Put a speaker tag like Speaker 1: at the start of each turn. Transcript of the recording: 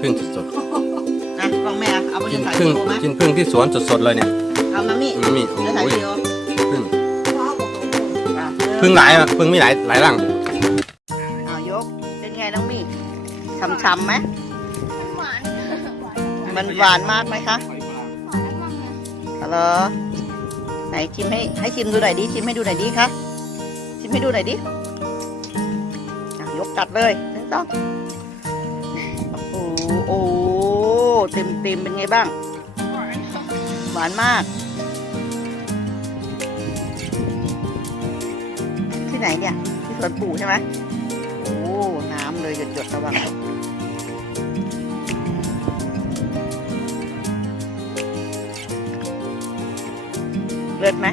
Speaker 1: พึ่งสด
Speaker 2: อะกล้องแม่เอาไป
Speaker 1: ๆกิน
Speaker 2: ถ่าย
Speaker 1: พึ่ง
Speaker 2: วิดีโอไหม
Speaker 1: กินพึ่งที่สวนสดๆเลยเนี่ย
Speaker 2: เอามามี่
Speaker 1: มันมี
Speaker 2: เดี๋ยวถ่าย
Speaker 1: โอ้ย
Speaker 2: วิดีโอ
Speaker 1: พึ่ง
Speaker 2: อะ
Speaker 1: พึ่งหลายอะพึ่งมีหลายหลายรัง
Speaker 2: เอายกเป็นไงน้องมี่ช้ำๆไหม
Speaker 3: หวาน
Speaker 2: มันหวานมากไหมคะ
Speaker 3: หวานมากเลย
Speaker 2: ฮัลโหลไหนชิมให้ให้ชิมดูหน่อยดิชิมให้ดูหน่อยดิคะชิมให้ดูหน่อยดิอะยกกัดเลยหนึ่งสอง โอ้โหเต็มเต็มเป็นไงบ้าง
Speaker 3: หวาน
Speaker 2: หวานมาก ที่ไหนเนี่ย ที่สวนปู่ใช่ไหมโอ้น้ำเลยหยดๆระวังเลิศไหม